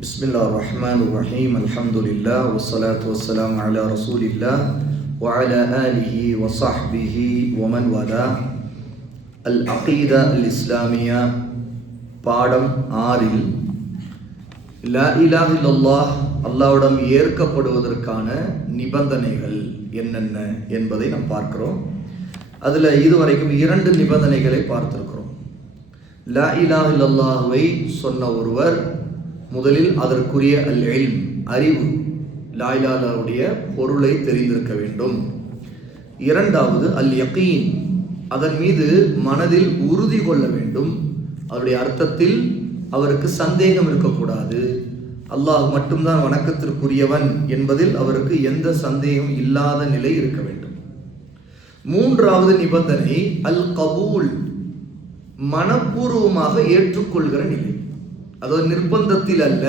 பிஸ்மில்லாஹிர் ரஹ்மானிர் ரஹீம். அல்ஹம்துலில்லாஹ் வஸ்ஸலாத்து வஸ்ஸலாமு அலா ரசூலில்லாஹ் வ அலா ஆலிஹி வ ஸஹ்பிஹி வ மன் வலா. அல் அகீதா அல் இஸ்லாமியா பாடம் 6 லா இலாஹ இல்லல்லாஹ் அல்லாஹ்விடம் ஏற்கப்படுவதற்கான நிபந்தனைகள் என்னென்ன என்பதை நாம் பார்க்கிறோம். அதில் இதுவரைக்கும் 2 நிபந்தனைகளை பார்த்திருக்கிறோம். லா இலாஹ இல்லல்லாஹ்வை சொன்ன ஒருவர் முதலில் அதற்குரிய அல் இல்ம் அறிவு, லா இலாஹாவுடைய பொருளை தெரிந்திருக்க வேண்டும். இரண்டாவது அல் யகீன், அதன் மீது மனதில் உறுதி கொள்ள வேண்டும். அவருடைய அர்த்தத்தில் அவருக்கு சந்தேகம் இருக்கக்கூடாது. அல்லாஹ் மட்டும்தான் வணக்கத்திற்குரியவன் என்பதில் அவருக்கு எந்த சந்தேகம் இல்லாத நிலை இருக்க வேண்டும். மூன்றாவது நிபந்தனை அல் கபூல், மனப்பூர்வமாக ஏற்றுக்கொள்கிற நிலை. அதாவது நிர்பந்தத்தில் அல்ல,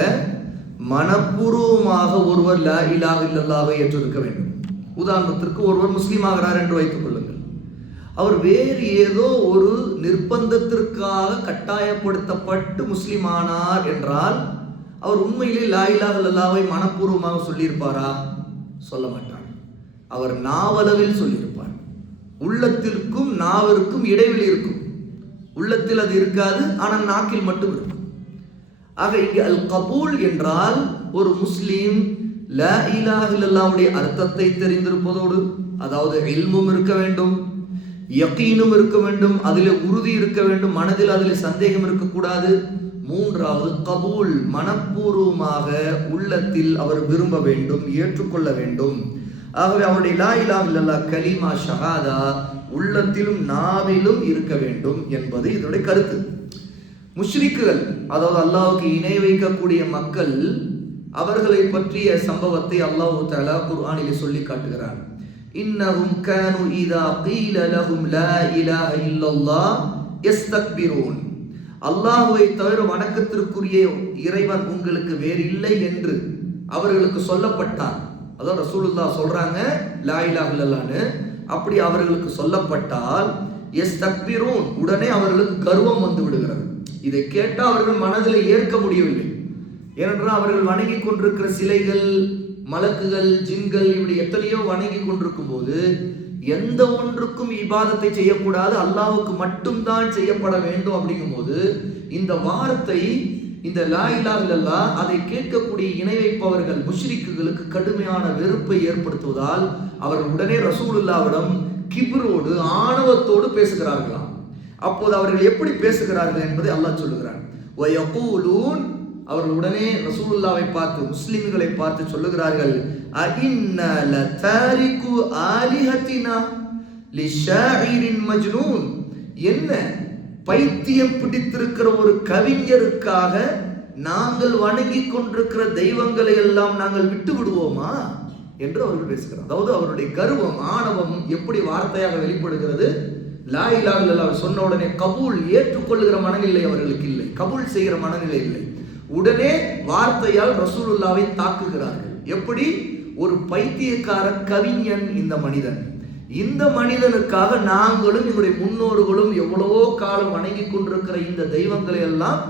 மனப்பூர்வமாக ஒருவர் லா இலாஹ இல்லல்லாஹ்வை ஏற்றிருக்க வேண்டும். உதாரணத்திற்கு ஒருவர் முஸ்லீம் ஆகிறார் என்று வைத்துக் கொள்ளுங்கள். அவர் வேறு ஏதோ ஒரு நிர்பந்தத்திற்காக கட்டாயப்படுத்தப்பட்டு முஸ்லீம் ஆனார் என்றால் அவர் உண்மையிலே லா இலாஹ இல்லல்லாஹ்வை மனப்பூர்வமாக சொல்லியிருப்பாரா? சொல்ல மாட்டார். அவர் நாவளவில் சொல்லியிருப்பார். உள்ளத்திற்கும் நாவிற்கும் இடைவெளி இருக்கும். உள்ளத்தில் அது இருக்காது, ஆனால் நாக்கில் மட்டும் இருக்கும். ஆக இங்கே அல் கபூல் என்றால் ஒரு முஸ்லீம் லா இலாஹ இல்லல்லாஹ்வுடைய அர்த்தத்தை தெரிந்திருப்பதோடு, அதாவது இல்மும் இருக்க வேண்டும், யகீனும் இருக்க வேண்டும், அதில் உறுதி இருக்க வேண்டும், மனதில் அதில் சந்தேகம் இருக்கக்கூடாது. மூன்றாவது கபூல், மனப்பூர்வமாக உள்ளத்தில் அவர் விரும்ப வேண்டும், ஏற்றுக்கொள்ள வேண்டும். ஆகவே அவருடைய லா இலாஹ இல்லல்லாஹ் கலிமா ஷஹாதா உள்ளத்திலும் நாவிலும் இருக்க வேண்டும் என்பது இதனுடைய கருத்து. முஷ்ரிக்குகள், அதாவது அல்லாஹ்வுக்கு இணை வைக்கக்கூடிய மக்கள், அவர்களை பற்றிய சம்பவத்தை அல்லாஹ் தஆலா குர்ஆனிலே சொல்லி காட்டுகிறார். இன்னஹும் கானு இதா கீல லஹும் லா இலாஹ இல்லல்லாஹ் யஸ்தக்பிரூன். அல்லாஹ்வை தவிர வணக்கத்திற்குரிய இறைவன் உங்களுக்கு வேறு இல்லை என்று அவர்களுக்கு சொல்லப்பட்டார். அதாவது ரசூலுல்லாஹ் சொல்றாங்க லா இலாஹ இல்லல்லாஹ்னு. அப்படி அவர்களுக்கு சொல்லப்பட்டால் யஸ்தக்பிரூன், உடனே அவர்களுக்கு கர்வம் வந்து விடுகிறது. இதை கேட்டால் அவர்கள் மனதில் ஏற்க முடியவில்லை. ஏனென்றால் அவர்கள் வணங்கி கொண்டிருக்கிற சிலைகள், மலக்குகள், ஜின்கள், இப்படி எத்தனையோ வணங்கி கொண்டிருக்கும் போது எந்த ஒன்றுக்கும் இபாதத்தை செய்யக்கூடாது, அல்லாஹ்வுக்கு மட்டும்தான் செய்யப்பட வேண்டும். அப்படிங்கும் போது இந்த வார்த்தை, இந்த லா இலாஹ இல்லல்லாஹ், அதை கேட்கக்கூடிய இணை வைப்பவர்கள் முஷ்ரிக்குகளுக்கு கடுமையான வெறுப்பை ஏற்படுத்துவதால் அவர்கள் உடனே ரசூலுல்லாஹ்விடம் கிப்ரோடு, ஆணவத்தோடு பேசுகிறார்களாம். அப்போது அவர்கள் எப்படி பேசுகிறார்கள் என்பதை அல்லாஹ் சொல்லுகிறான். வயகூலூன், அவர்கள் உடனே ரசூலுல்லாஹ்வை பார்த்து, முஸ்லிம்களை பார்த்து சொல்லுகிறார்கள், அஇன்னா லதாரிகு ஆலிஹத்தினா லிஷாயிரின் மஜ்னூன். என்ன, பைத்தியம் பிடித்திருக்கிற ஒரு கவிஞருக்காக நாங்கள் வணங்கி கொண்டிருக்கிற தெய்வங்களை எல்லாம் நாங்கள் விட்டு விடுவோமா என்று அவர்கள் பேசுகிறார். அதாவது அவருடைய கர்வம், ஆணவம் எப்படி வார்த்தையாக வெளிப்படுகிறது. லா இலாஹ இல்லல்லாஹ் சொன்ன உடனே கபூல், ஏற்றுக்கொள்ளுகிற மனநிலை அவர்களுக்கு இல்லை, கபூல் செய்கிற மனநிலை இல்லை. உடனே வார்த்தையால் ரசூலுல்லாஹ்வை தாக்குகிறார்கள். எப்படி? ஒரு பைத்தியக்கார கவிஞன் இந்த மனிதன். இந்த மனிதனுக்காக நாங்களும் எங்களுடைய முன்னோர்களும் எவ்வளவோ காலம் வணங்கி கொண்டிருக்கிற இந்த தெய்வங்களை எல்லாம்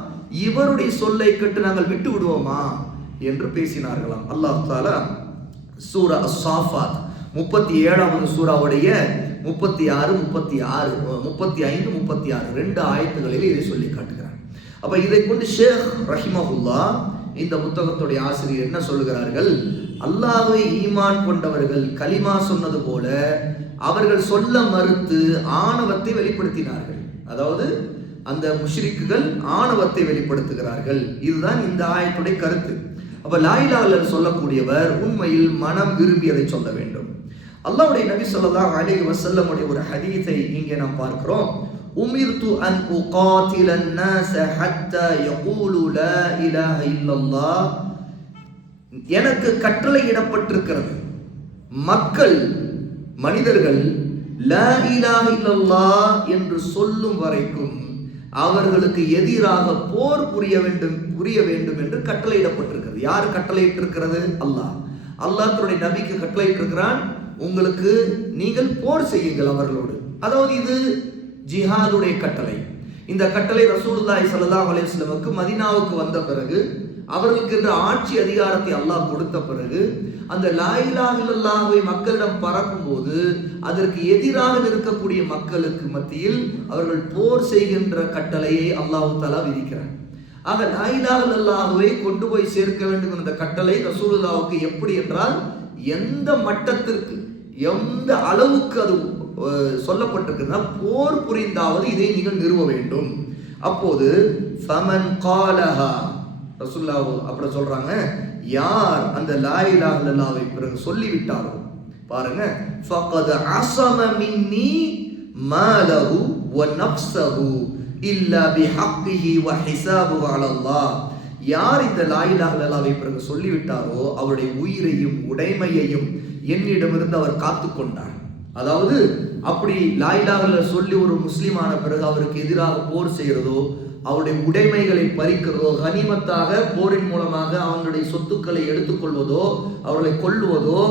இவருடைய சொல்லை கேட்டு நாங்கள் விட்டு விடுவோமா என்று பேசினார்களாம். அல்லாஹ் தஆலா சூரா அஸ்-சாஃபாத் 37வது சூராவுடைய 36, 35, 36 2 ஆயத்துகளில் இதை சொல்லி காட்டுகிறார். அப்ப இதை கொண்டு ஷேக் ரஹிமஹுல்லாஹ், இந்த புத்தகத்துடைய ஆசிரியர் என்ன சொல்லுகிறார்கள்? அல்லாஹ்வை ஈமான் கொண்டவர்கள் கலிமா சொன்னது போல அவர்கள் சொல்ல மறுத்து ஆணவத்தை வெளிப்படுத்தினார்கள். அதாவது அந்த முஷ்ரிக்குகள் ஆணவத்தை வெளிப்படுத்துகிறார்கள். இதுதான் இந்த ஆயத்துடைய கருத்து. அப்ப லா இலாஹ இல்லல்லாஹ் சொல்லக்கூடியவர் உண்மையில் மனம் விரும்பியதை சொல்ல வேண்டும். அல்லாஹ்வுடைய நபி ஸல்லல்லாஹு அலைஹி வஸல்லம் உடைய ஒரு ஹதீஸை இங்கே நாம் பார்க்கிறோம். உமிர்து அன் உகாத்தில الناس حتى يقولوا لا اله الا الله. எனக்கு கட்டளையிடப்பட்டிருக்கிறது மக்கள், மனிதர்கள் லா இலாஹ இல்லல்லாஹ் என்று சொல்லும் வரைக்கும் அவர்களுக்கு எதிராக போர் புரிய வேண்டும் என்று கட்டளையிடப்பட்டிருக்கிறது. யார் கட்டளையிட்டிருக்கிறது? அல்லாஹ். அல்லாஹ் தன்னுடைய நபிக்கு கட்டளையிட்டிருக்கிறான், உங்களுக்கு நீங்கள் போர் செய்யுங்கள் அவர்களோடு. அதாவது இது ஜிஹாதுடைய கட்டளை. இந்த கட்டளை ரசூலுல்லாஹி ஸல்லல்லாஹு அலைஹி வஸல்லமுக்கு மதீனாவுக்கு வந்த பிறகு அவர்களுக்கு என்ற ஆட்சி அதிகாரத்தை அல்லாஹ் கொடுத்த பிறகு அந்த லா இலாஹ இல்லல்லாஹ்வை மக்களிடம் பரப்பும் போது அதற்கு எதிராக இருக்கக்கூடிய மக்களுக்கு மத்தியில் அவர்கள் போர் செய்கின்ற கட்டளையை அல்லாஹ் தஆலா விதிக்கிறார். ஆக லா இலாஹ இல்லல்லாஹ்வை கொண்டு போய் சேர்க்க வேண்டும் என்ற கட்டளை ரசூலுல்லாஹ்வுக்கு எப்படி என்றால் எந்த மட்டத்திற்கு எந்த அளவுக்கு அது சொல்லப்பட்டிருக்குன்னா போர் புரிந்தாவது இதை நீங்கள் நிறுவ வேண்டும். அப்போது ஃபமன் காலஹா ரசூலுல்லாஹ் அப்படி சொல்றாங்க, யார் அந்த லா இலாஹ இல்லல்லாஹ்வை பிறகு சொல்லிவிட்டாரோ பாருங்க, ஃபகத் அஸம மின்னி மாலஹு வ நஃப்ஸஹு இல்லா பிஹக்கிஹி வ ஹிசாபுஹு அலல்லாஹ். யார் இந்த லா இலாஹ இல்லல்லாஹ்வை பிறகு சொல்லிவிட்டாரோ அவருடைய உயிரையும் உடைமையையும் என்னிடமிருந்து அவர் காத்து கொண்டார். அதாவது அப்படி லா இலாஹ இல்லல்லாஹ் சொல்லி ஒரு முஸ்லிமான பிறகு அவருக்கு எதிராக போர் செய்யறதோ, அவருடைய உடைமைகளை பறிக்கிறதோ, கனிமத்தாக போரின் மூலமாக அவனுடைய சொத்துக்களை எடுத்துக்கொள்வதோ, அவர்களை கொல்லுவதோ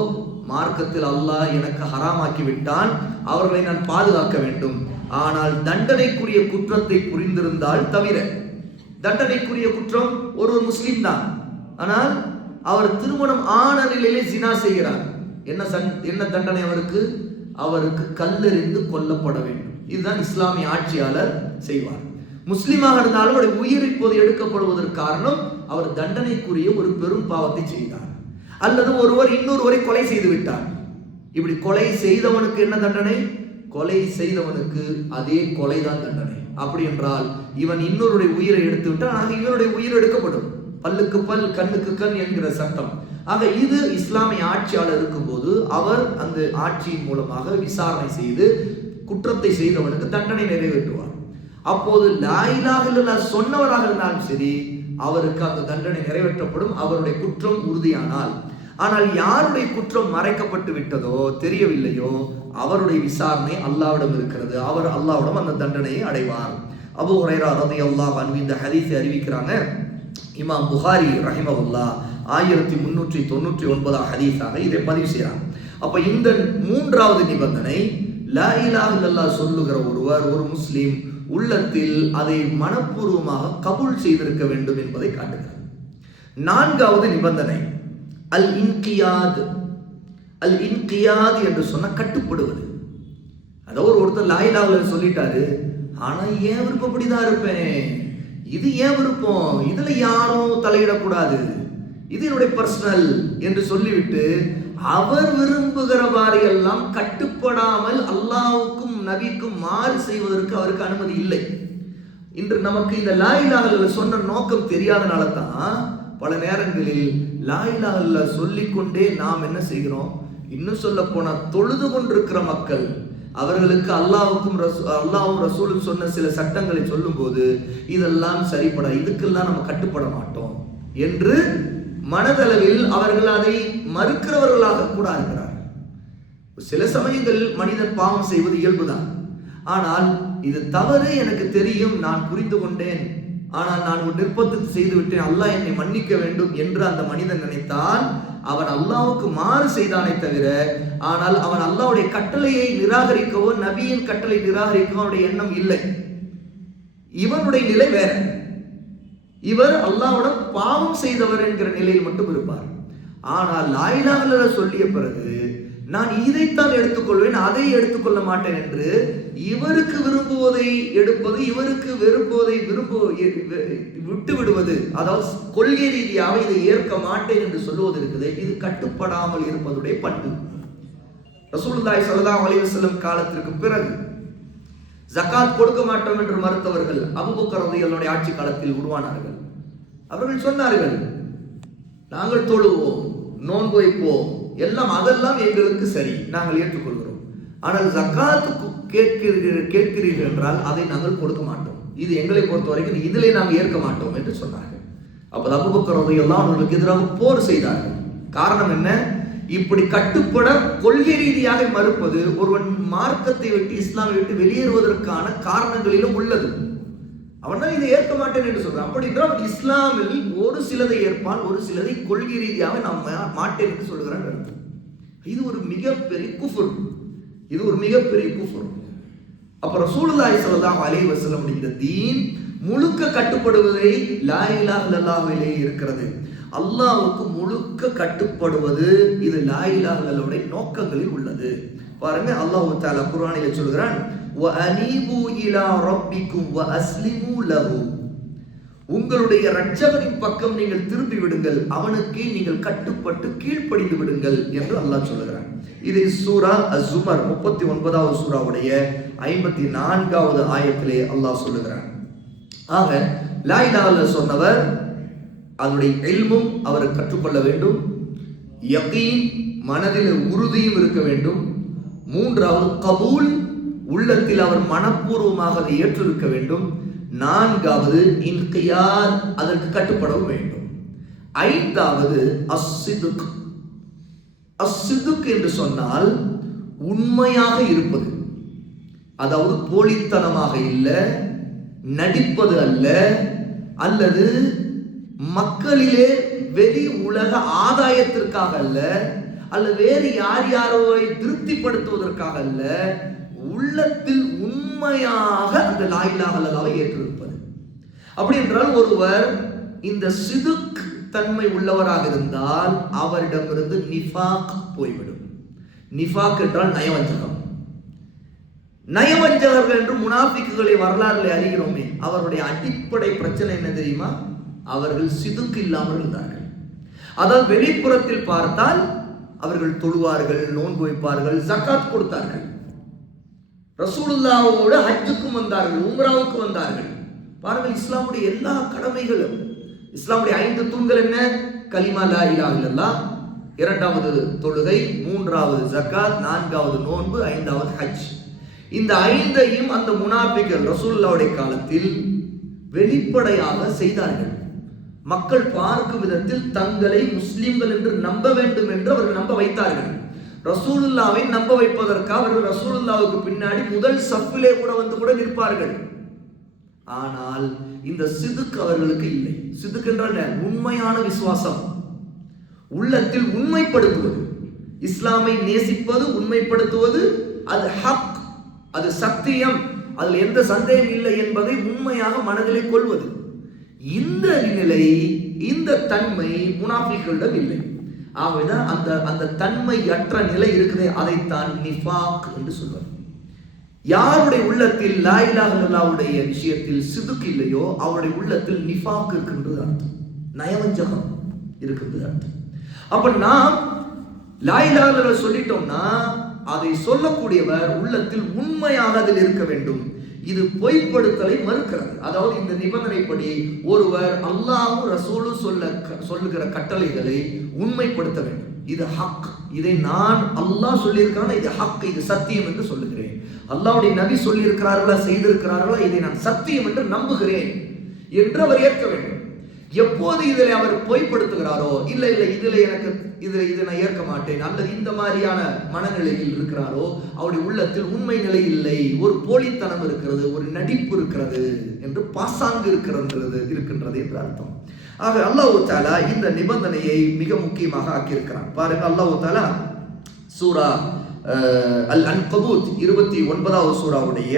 மார்க்கத்தில் அல்லாஹ் எனக்கு ஹராமாக்கி விட்டான். அவர்களை நான் பாதுகாக்க வேண்டும். ஆனால் தண்டனைக்குரிய குற்றத்தை புரிந்திருந்தால் தவிர, தண்டனைக்குரிய குற்றம் ஒரு முஸ்லிம் தான், ஆனால் அவர் திருமணம் ஆன நிலையிலே ஜினா செய்கிறார். என்ன தண்டனை அவருக்கு? அவருக்கு கல்லெறிந்து கொல்லப்பட வேண்டும். இதுதான் இஸ்லாமிய ஆட்சியாளர் செய்வார். முஸ்லிமாக இருந்தாலும் அவருடைய உயிர் இப்போது எடுக்கப்படுவதற்கு காரணம் அவர் தண்டனைக்குரிய ஒரு பெரும் பாவத்தை செய்தார். அல்லது ஒருவர் இன்னொருவரை கொலை செய்து விட்டார். இப்படி கொலை செய்தவனுக்கு என்ன தண்டனை? கொலை செய்தவனுக்கு அதே கொலைதான் தண்டனை. அப்படி என்றால் இவன் இன்னொருடைய உயிரை எடுத்து விட்டால் இவனுடைய உயிர் எடுக்கப்படும். பல்லுக்கு பல் கண்ணுக்கு கண் என்கிற சட்டம். ஆக இது இஸ்லாமிய ஆட்சியாளர் இருக்கும்போது அவர் அந்த ஆட்சியின் மூலமாக விசாரணை செய்து குற்றத்தை செய்தவனுக்கு தண்டனை நிறைவேற்றுவார். அப்போது லா இலாஹ இல்லல்லாஹ் சொன்னவராக இருந்தாலும் சரி, அவருக்கு அந்த தண்டனை நிறைவேற்றப்படும், அவருடைய குற்றம் உறுதியானால். ஆனால் யாருடைய குற்றம் மறைக்கப்பட்டு விட்டதோ, தெரியவில்லையோ, அவருடைய விசாரணை அல்லாஹ்விடம் இருக்கிறது. அவர் அல்லாஹ்விடம் அந்த தண்டனையை அடைவார். அபூ ஹுரைரா ரலியல்லாஹு அன்ஹு இந்த ஹதீஸை அறிவிக்கிறாங்க. இமாம் புகாரி ரஹிமஹுல்லாஹ் 1399 ஹதீஸாக இதை பதிவு செய்கிறார். அப்ப இந்த மூன்றாவது நிபந்தனை, லா இலாஹ இல்லல்லாஹ் சொல்லுகிற ஒருவர், ஒரு முஸ்லிம் உள்ளத்தில் அதை மனப்பூர்வமாக கபூல் செய்திருக்க வேண்டும் என்பதை காட்டுகிறார். நான்காவது நிபந்தனை அல் இன்கியாத். அல் இன்கியாத் என்று சொன்ன கட்டுப்படுவது. அதாவது ஒருத்தர் லா இலாஹ இல்லல்லாஹ் சொல்லிட்டாரு, ஆனா ஏன் விருப்பப்படிதான் இருப்பேன், இது ஏன் விருப்பம், இதுல யாரும் தலையிடக்கூடாது, இது என்னுடைய பர்சனல் என்று சொல்லிவிட்டு அவர் விரும்புகிறவாறு எல்லாம் கட்டுப்படாமல் அல்லாஹ்வுக்கும் நபிக்கும் மாறு செய்வதற்கு அவருக்கு அனுமதி இல்லை. இன்று நமக்கு இந்த லா இலாஹ இல்லல்லாஹ் சொன்ன நோக்கம் தெரியாதனால தான் பல நேரங்களில் லா இலாஹ இல்லல்லாஹ் சொல்லிக்கொண்டே நாம் என்ன செய்கிறோம், இன்னும் சொல்ல போனா தொழுது கொண்டிருக்கிற மக்கள் அவர்களுக்கு அல்லாஹ்வுக்கும் அல்லாஹ்வும் ரசூலும் சொன்ன சில சட்டங்களை சொல்லும் போது இதெல்லாம் சரிப்பட, இதுக்கெல்லாம் நம்ம கட்டுப்பட மாட்டோம் என்று மனதளவில் அவர்கள் அதை மறுக்கிறவர்களாக கூட இருக்கிறார். சில சமயங்கள் மனிதன் பாவம் செய்வது இயல்புதான். ஆனால் இது தவறு, எனக்கு தெரியும், நான் புரிந்து கொண்டேன், ஆனால் நான் ஒரு நிர்பந்தத்தை செய்து விட்டேன், அல்லாஹ் என்னை மன்னிக்க வேண்டும் என்று அந்த மனிதன் நினைத்தால் அவன் அல்லாஹ்வுக்கு மாறு செய்தானே தவிர, ஆனால் அவன் அல்லாஹ்வுடைய கட்டளையை நிராகரிக்கவோ நபியின் கட்டளை நிராகரிக்கவோ அவனுடைய எண்ணம் இல்லை. இவனுடைய நிலை வேற. இவர் அல்லாஹ்விடம் பாவம் செய்தவர் என்கிற நிலையில் மட்டும் இருப்பார். ஆனால் லா இலாஹ இல்லல்லாஹ் சொல்லிய பிறகு நான் இதைத்தான் எடுத்துக்கொள்வேன், அதை எடுத்துக்கொள்ள மாட்டேன் என்று இவருக்கு விரும்புவதை எடுப்பது, இவருக்கு வெறுப்பதை விட்டு விடுவது, அதாவது கொள்கை ரீதியாக இதை ஏற்க மாட்டேன் என்று சொல்லுவது இருக்குது. இது கட்டுப்படாமல் இருப்பதுடைய பண்பு. ரசூலுல்லாஹி ஸல்லல்லாஹு அலைஹி வஸல்லம் காலத்திற்கு பிறகு ஜகாத் கொடுக்க மாட்டோம் என்று மறுத்தவர்கள் அபூபக்கர் ரலியல்லாஹு ஆட்சி காலத்தில் உருவானார்கள். அவர்கள் சொன்னார்கள், நாங்கள் தொழுவோம், நோன்பு வைப்போம், எல்லாம் அதெல்லாம் எங்களுக்கு சரி, நாங்கள் ஏற்றுக்கொள்கிறோம். ஆனால் ஜகாத் கேட்கிறீர்கள் என்றால் அதை நாங்கள் கொடுக்க மாட்டோம், இது எங்களை பொறுத்த வரைக்கும் இதிலே நாங்கள் ஏற்க மாட்டோம் என்று சொன்னார்கள். அப்போ அபூபக்கர் ரலியல்லாஹு அவர்களுக்கு எதிராக போர் செய்தார்கள். காரணம் என்ன? இப்படி கட்டுப்பட கொள்கை ரீதியாக மறுப்பது ஒருவன் மார்க்கத்தை விட்டு இஸ்லாமை விட்டு வெளியேறுவதற்கான காரணங்களிலும் உள்ளது. அவன் தான் இதை ஏற்க மாட்டேன் என்று சொல்றான். அப்படி என்றால் இஸ்லாமில் ஒரு சிலதை ஏற்பான், ஒரு சிலதை கொள்கை ரீதியாக நாம் மாட்டேன் என்று சொல்லுகிறான். இது ஒரு மிகப்பெரிய குஃபர், இது ஒரு மிகப்பெரிய குஃபர். அப்ப ரசூலுல்லாஹி ஸல்லல்லாஹு அலைஹி வஸல்லம் இந்த தீன் முழுக்க கட்டுப்படுவதை லா இலாஹ இல்லல்லாஹ்விலே இருக்கிறது. அல்லாஹ்வுக்கு முழுக்க கட்டுப்படுவது இது லா இலாஹ இல்லல்லாஹ்வுடைய நோக்கங்களில் உள்ளது. பாருங்க, அல்லாஹ் தஆலா குர்ஆனிலே சொல்கிறான், வ அனீபு இலா ரப்பிக்கும் வ அஸ்லிமு லஹு. உங்களுடைய இரட்சகரின் பக்கம் நீங்கள் திரும்பி விடுங்கள், அவனுக்கே நீங்கள் கட்டுப்பட்டு கீழ்ப்படிந்து விடுங்கள் என்று அல்லாஹ் சொல்கிறான். இது சூரா அஸ்-ஸுமர் 39வது சூராவுடைய 54வது ஆயத்திலே அல்லாஹ் சொல்லுகிறான். ஆக லா இலாஹ இல்லல்லாஹ் சொன்னவர் அதனுடைய இல்மும் அவர் கற்றுக்கொள்ள வேண்டும், யகீன் மனதில் உறுதியும் இருக்க வேண்டும். மூன்றாவது கபூல், உள்ளத்தில் அவர் மனப்பூர்வமாக அதை ஏற்றிருக்க வேண்டும். நான்காவது இன்கியார், அதற்கு கட்டுப்படவும் வேண்டும். ஐந்தாவது அஸ்ஸிதுக். அஸ்ஸிதுக் என்று சொன்னால் உண்மையாக இருப்பது, அதாவது போலித்தனமாக இல்லை, நடிப்பது அல்ல, அல்லது மக்களிலே வெளி உலக ஆதாயத்திற்காக அல்ல, அல்லது வேறு யாரோவை திருப்திப்படுத்துவதற்காக அல்ல, உள்ளத்தில் உண்மையாக அந்த லா இலாஹ இல்லல்லாஹ்வை ஏற்றிருப்பது. அப்படி என்றால் ஒருவர் இந்த சிதுக் தன்மை உள்ளவராக இருந்தால் அவரிடமிருந்து நிஃபாக் போய்விடும். நிஃபாக் என்றால் நயவஞ்சகம். நயவஞ்சகர்கள் என்று முனாஃபிக்குகளை வரலாறுல அறிகிறோமே, அவருடைய அடிப்படை பிரச்சனை என்ன தெரியுமா? அவர்கள் சிதுக் இல்லாமல் இருந்தார்கள். அதாவது வெளிப்புறத்தில் பார்த்தால் அவர்கள் தொழுவார்கள், நோன்பு வைப்பார்கள், ஜகாத் கொடுத்தார்கள், ரசூலுல்லாஹ்வோடு ஹஜ்ஜுக்கும் வந்தார்கள், உம்ராவுக்கு வந்தார்கள். பாருங்கள், இஸ்லாமுடைய எல்லா கடமைகளும், இஸ்லாமுடைய 5 தூண்கள் என்ன? கலிமா லா இலாஹ இல்லல்லாஹ், 2வது தொழுகை, 3வது ஜகாத், 4வது நோன்பு, 5வது ஹஜ். இந்த 5ஐயும் அந்த முனாஃபிக்குகள் ரசூலுல்லாஹ்வுடைய காலத்தில் வெளிப்படையாக செய்தார்கள். மக்கள் பார்க்கும் விதத்தில் தங்களை முஸ்லிம்கள் என்று நம்ப வேண்டும் என்று அவர்கள் நம்ப வைத்தார்கள். ரசூலுல்லாவை நம்ப வைப்பதற்காக அவர்கள் ரசூலுல்லாவுக்கு பின்னாடி முதல் சஃபிலே கூட வந்து கூட நிற்பார்கள். ஆனால் இந்த சிதுக் அவர்களுக்கு இல்லை. சிதுக் என்றால் உண்மையான விசுவாசம், உள்ளத்தில் உண்மைப்படுத்துவது, இஸ்லாமை நேசிப்பது, உண்மைப்படுத்துவது, அது ஹக், அது சத்தியம், அதில் எந்த சந்தேகம் இல்லை என்பதை உண்மையாக மனதிலே கொள்வது. இந்த நிலை, இந்த தன்மை முனாஃபிக்களிடம் இல்லை. ஆகவேதான் அந்த தன்மை அற்ற நிலை இருக்குது, அதைத்தான் நிஃபாக் என்று சொல்வார். யாருடைய உள்ளத்தில் லா இலாஹ இல்லல்லாஹ்வுடைய விஷயத்தில் சிதுக் இல்லையோ அவருடைய உள்ளத்தில் நிஃபாக் இருக்கின்றது அர்த்தம், நயவஞ்சகம் இருக்கின்றது அர்த்தம். அப்ப நாம் லா இலாஹ இல்லல்லாஹ் சொல்லிட்டோம்னா அதை சொல்லக்கூடியவர் உள்ளத்தில் உண்மையாக அதில் இருக்க வேண்டும். இது பொய்ப்படுத்தலை மறுக்கிறது. அதாவது இந்த நிபந்தனைப்படி ஒருவர் அல்லாஹ்வும் ரசூலும் சொல்லுகிற கட்டளைகளை உண்மைப்படுத்த வேண்டும். இது ஹக், இதை நான் அல்லாஹ் சொல்லியிருக்கான இது ஹக், இது சத்தியம் என்று சொல்லுகிறேன். அல்லாஹ்வுடைய நபி சொல்லியிருக்கிறார்களா, செய்திருக்கிறார்களா, இதை நான் சத்தியம் என்று நம்புகிறேன் என்று அவர் ஏற்க வேண்டும். எப்போது இதில் அவர் பொய்ப்படுத்துகிறாரோ, இல்லை இதை நான் ஏற்க மாட்டேன், அல்லது இந்த மாதிரியான மனநிலையில் இருக்கிறாரோ, அவருடைய உள்ளத்தில் உண்மை நிலை இல்லை, ஒரு போலித்தனம் இருக்கிறது, ஒரு நடிப்பு இருக்கிறது என்று பாசாங்கு இருக்கின்றது என்று அர்த்தம். ஆக அல்லாஹ் தஆலா இந்த நிபந்தனையை மிக முக்கியமாக ஆக்கியிருக்கிறான். பாருங்க, அல்லாஹ் தஆலா சூரா அல் அன்கபூத் 29வது சூராவுடைய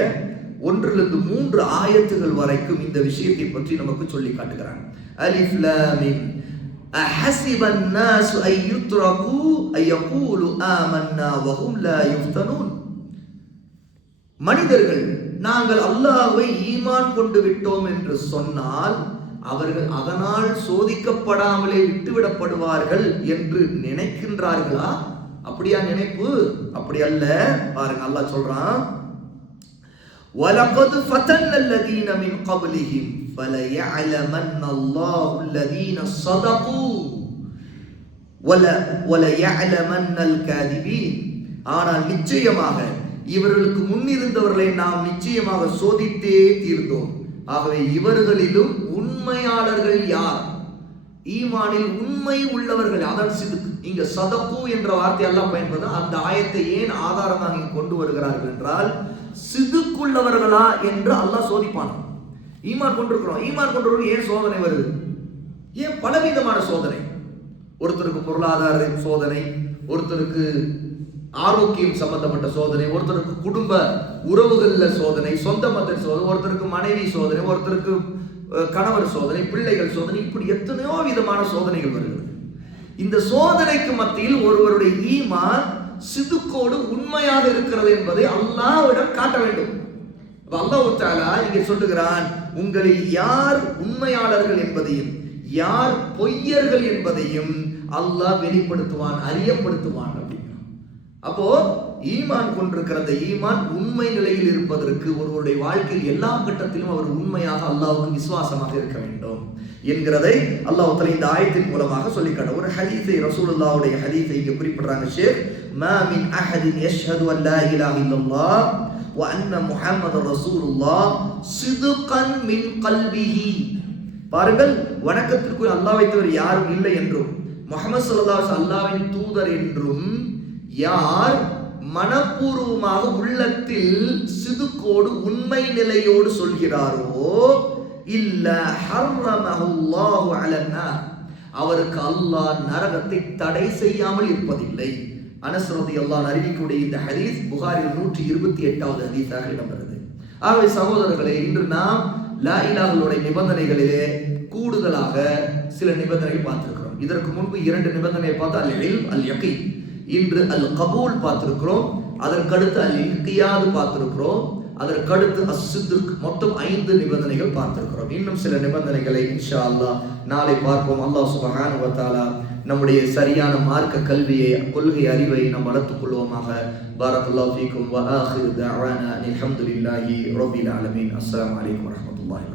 1-3 ஆயத்துகள் வரைக்கும் இந்த விஷயத்தை பற்றி நமக்கு சொல்லி காட்டுகிறான். அலிஃப் லாம் மீம் அஹஸிப الناس أن يتركوا أن يقولوا آمنا وهم لا يفتنون. மனிதர்கள் நாங்கள் அல்லாஹ்வை ஈமான் கொண்டு விட்டோம் என்று சொன்னால் அவர்கள் அதனால் சோதிக்கப்படாமலே விட்டுவிடப்படுவார்கள் என்று நினைக்கின்றார்களா? அப்படியா நினைப்பு? அப்படி அல்ல. பாருங்க, அல்லாஹ் சொல்றான், وَلَقَدْ فَتَنَّ الَّذِينَ مِنْ قَبْلِهِمْ فَلَيَعْلَمَنَّ اللَّهُ الَّذِينَ صَدَقُوا وَلَيَعْلَمَنَّ الْكَاذِبِينَ. ஆனால் நிச்சயமாக இவர்களுக்கு முன்னிருந்தவர்களை நாம் நிச்சயமாக சோதித்தே தீர்ந்தோம். ஆகவே இவர்களிலும் உண்மையாளர்கள் யார், ஈமானில் உண்மை உள்ளவர்கள், அதான் சிதுக். இங்க சதகு என்ற வார்த்தை எல்லாம் பயன்படுது. அந்த ஆயத்தை ஏன் ஆதாரமாக கொண்டு வருகிறார்கள் என்றால், சிதுக்குள்ளவர்களா என்று அல்லாஹ் சோதிப்பான். ஈமான் கொண்டிருக்கிறோம், ஈமான் கொண்டிருக்கிறோம், ஏன் சோதனை வருது? ஏன் பலவிதமான சோதனை? ஒருத்தருக்கு பொருளாதார சோதனை, ஒருத்தருக்கு ஆரோக்கியம் சம்பந்தப்பட்ட சோதனை, ஒருத்தருக்கு குடும்ப உறவுகள்ல சோதனை, சொந்த மத சோதனை, ஒருத்தருக்கு மனைவி சோதனை, ஒருத்தருக்கு கணவர் சோதனை, பிள்ளைகள் சோதனை, இப்படி எத்தனையோ விதமான சோதனைகள் வருகிறது. இந்த சோதனைக்கு மத்தியில் ஒருவருடைய ஈமான் சிதுக்கோடு உண்மையாக இருக்கிறது என்பதை அல்லாஹ்விடம் காட்ட வேண்டும். அல்லாஹ் தஆலா இங்கே சொல்லுகிறான், உங்களில் யார் உண்மையாளர்கள் என்பதையும் யார் பொய்யர்கள் என்பதையும் அல்லாஹ் வெளிப்படுத்துவான், அறியப்படுத்துவான் அப்படின்னா. அப்போ ஈமான் கொண்டிருக்கிற அந்த ஈமான் உண்மை நிலையில் இருப்பதற்கு ஒருவருடைய வாழ்க்கையில் எல்லா கட்டத்திலும் அவர் உண்மையாக அல்லாஹ்வுக்கு விசுவாசமாக இருக்க வேண்டும் என்கிறதை அல்லாஹ் தஆலா இந்த ஆயத்தின் மூலமாக சொல்லிக்காட்ட ஒரு ஹதீஸை, ரசூலுல்லாஹ்வுடைய ஹதீஸை இங்கே குறிப்பிடுறாங்க ஷேக். மா மின் அஹதின் யஷ்ஹது அன் லா இலாஹ இல்லல்லாஹ் வ அன்ன முஹம்மதர் ரசூலுல்லாஹ் சிதுகன் மின் கல்பிஹி. பாருங்கள், வணக்கத்திற்குரிய அல்லாஹ்வை தவிர யாரும் இல்லை என்றும் முஹம்மது ஸல்லல்லாஹு அலைஹி வஸல்லம் அல்லாஹ்வின் தூதர் என்றும் யார் மனப்பூர்வமாக உள்ளத்தில் சிதுக்கோடு உண்மை நிலையோடு சொல்கிறாரோ இல்ல ஹர்ரமஹுல்லாஹு அலன்னார், அவருக்கு அல்லாஹ் நரகத்தை தடை செய்யாமல் இருப்பதில்லை. அனஸ் ரலியல்லாஹு அன்ஹு அறிவிக்கக்கூடிய இந்த ஹதீஸ் புகாரில் 128வது ஹதீஸாக இடம்பெறுகிறது. ஆகவே சகோதரர்களே, இன்று நாம் லா இலாஹுடைய நிபந்தனைகளிலே கூடுதலாக சில நிபந்தனைகள் பார்த்திருக்கிறோம். இதற்கு முன்பு 2 நிபந்தனையை பார்த்து அல் இல்ம் அல் யகீன். இன்று அல் கபூல் பார்த்திருக்கிறோம். அதற்கடுத்து அல் இன்கியாத் பார்த்திருக்கிறோம். அதற்கடுத்து அஸ்ஸித்க். மொத்தம் 5 நிபந்தனைகள் பார்த்திருக்கிறோம். இன்னும் சில நிபந்தனைகளை இன்ஷா அல்லாஹ் நாளை பார்ப்போம். அல்லாஹ் சுப்ஹானஹு வ தஆலா நம்முடைய சரியான மார்க்க கல்வியை, கொள்கை அறிவை நாம் வளர்த்துக் கொள்வோமாக. பாரக்கல்லாஹு ஃபீக்கும் வ ஆகிரு தஅவானா அல்ஹம்துலில்லாஹி ரப்பில் ஆலமீன். அஸ்ஸலாமு அலைக்கும் வரஹ்மத்துல்லாஹி.